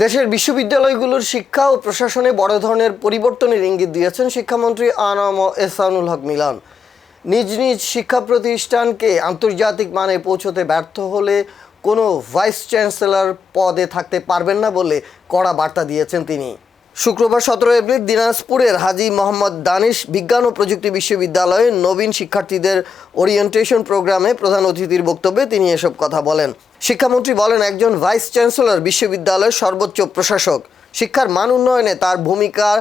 দেশের বিশ্ববিদ্যালয়গুলোর শিক্ষা ও প্রশাসনে বড় ধরনের পরিবর্তনের ইঙ্গিত দিয়েছেন শিক্ষামন্ত্রী আ.ন.ম এহসানুল হক মিলন। নিজ নিজ শিক্ষা প্রতিষ্ঠানকে আন্তর্জাতিক মানে পৌঁছতে ব্যর্থ হলে কোনো ভাইস চ্যান্সেলর পদে থাকতে পারবেন না বলে কড়া বার্তা দিয়েছেন তিনি। শুক্রবার 17 এপ্রিল দিনাজপুরের হাজী মোহাম্মদ দানিশ বিজ্ঞান ও প্রযুক্তি বিশ্ববিদ্যালয়ে নবীন শিক্ষার্থীদের ওরিয়েন্টেশন প্রোগ্রামে প্রধান অতিথির বক্তব্যে তিনি এসব কথা বলেন। শিক্ষামন্ত্রী বলেন, একজন ভাইস চ্যান্সেলর বিশ্ববিদ্যালয়ের সর্বোচ্চ প্রশাসক। শিক্ষার মান উন্নয়নে তার ভূমিকার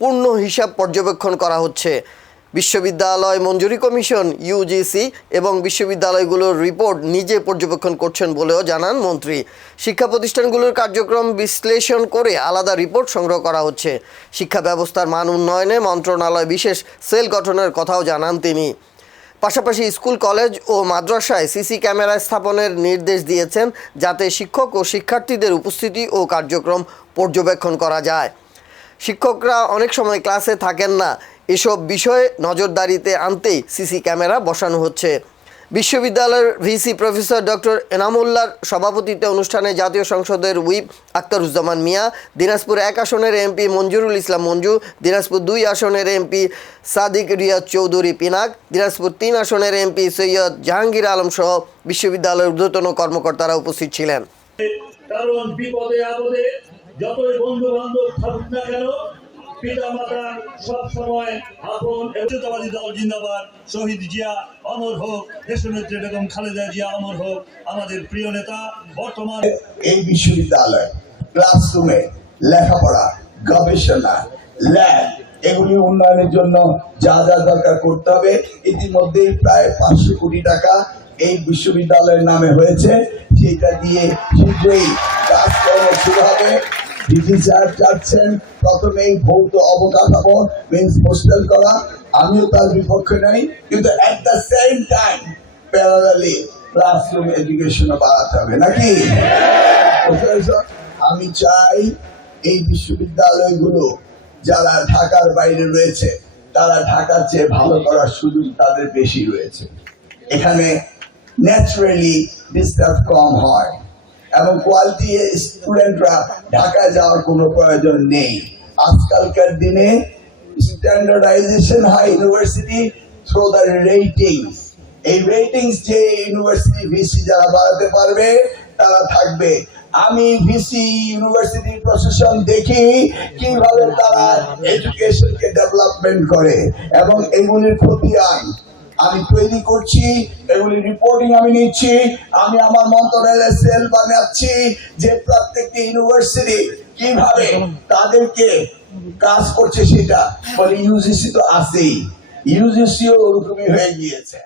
পূর্ণ হিসাব পর্যবেক্ষণ করা হচ্ছে। বিশ্ববিদ্যালয় মঞ্জুরি কমিশন ইউজিসি এবং বিশ্ববিদ্যালয়গুলোর রিপোর্ট নিজে পর্যবেক্ষণ করছেন বলেও জানান মন্ত্রী। শিক্ষা প্রতিষ্ঠানগুলোর কার্যক্রম বিশ্লেষণ করে আলাদা রিপোর্ট সংগ্রহ করা হচ্ছে। শিক্ষা ব্যবস্থার মান উন্নয়নে মন্ত্রণালয় বিশেষ সেল গঠনের কথাও জানান তিনি। পাশাপাশি স্কুল, কলেজ ও মাদ্রাসায় সিসি ক্যামেরা স্থাপনের নির্দেশ দিয়েছেন, যাতে শিক্ষক ও শিক্ষার্থীদের উপস্থিতি ও কার্যক্রম পর্যবেক্ষণ করা যায়। শিক্ষকরা অনেক সময় ক্লাসে থাকেন না, এসব বিষয়ে নজরদারিতে আনতেই সিসি ক্যামেরা বসানো হচ্ছে। বিশ্ববিদ্যালয়ের ভিসি প্রফেসর ডক্টর এনামুল্লাহর সভাপতিত্বে অনুষ্ঠানে জাতীয় সংসদের হুইপ আখতারুজ্জামান মিয়া, দিনাজপুর 1 আসনের এমপি মঞ্জুরুল ইসলাম মঞ্জু, দিনাজপুর 2 আসনের এমপি সাদিক রিয়াজ চৌধুরী পিনাক, দিনাজপুর 3 আসনের এমপি সৈয়দ জাহাঙ্গীর আলম সহ বিশ্ববিদ্যালয়ের ঊর্ধ্বতন কর্মকর্তারা উপস্থিত ছিলেন। কারণ বিপদে আপদে যতই বন্ধু বান্ধব থাকুক না কেন, পিতা মাতা সব সময় আপন। জাতীয়তাবাদী দল জিন্দাবাদ। শহীদ জিয়া অমর হোক, দেশনেত্রী বেগম খালেদা জিয়া অমর হোক, আমাদের প্রিয় নেতা। বর্তমান এই বিশ্ববিদ্যালয় ক্লাসরুমে লেখাপড়া, গবেষণা, ল্যাব এগুলি উন্নয়নের জন্য যা যা দরকার করতে হবে, ইতিমধ্যেই প্রায় 500 কোটি টাকা এই বিশ্ববিদ্যালয়ের নামে হয়েছে। সেটা দিয়ে শীঘ্রই কাজকর্ম শুরু হবে। ডিজি স্যার চাচ্ছেন প্রথমেই ভৌত অবকাঠামো মিন্স হোস্টেল করা, আমিও তার বিপক্ষে নই, কিন্তু at the same time parallelly classroom এডুকেশনও বাড়াতে হবে নাকি? আমি চাই এই বিশ্ববিদ্যালয়গুলো যারা ঢাকার বাইরে রয়েছে, তারা ঢাকার চেয়ে ভালো করার সুযোগ তাদের বেশি রয়েছে। এখানে ন্যাচারালি ডিস্টার্ব কম হয় এবং কোয়ালিটি স্টুডেন্টরা ঢাকায় যাওয়ার কোনো প্রয়োজন নেই। আজকালকার দিনে স্ট্যান্ডার্ডাইজেশন হয় ইউনিভার্সিটি থ্রু দ্য রেটিংস। এই রেটিংস যে ইউনিভার্সিটি ভিসি যারা বাড়াতে পারবে তারা থাকবে। আমি ভিসি ইউনিভার্সিটি প্রশাসন দেখি কিভাবে তারা এডুকেশনকে ডেভেলপমেন্ট করে এবং এগুলির খতিয়ান আমি তৈরি করছি, এগুলি রিপোর্টিং আমি নিচ্ছি। আমি আমার মন্ত্রণালয়ে সেল বানাচ্ছি যে প্রত্যেকটি ইউনিভার্সিটি কিভাবে তাদেরকে কাজ করছে সেটা। ফলে ইউজিসি তো আছেই, ইউজিসিও ওরকমই হয়ে গিয়েছে।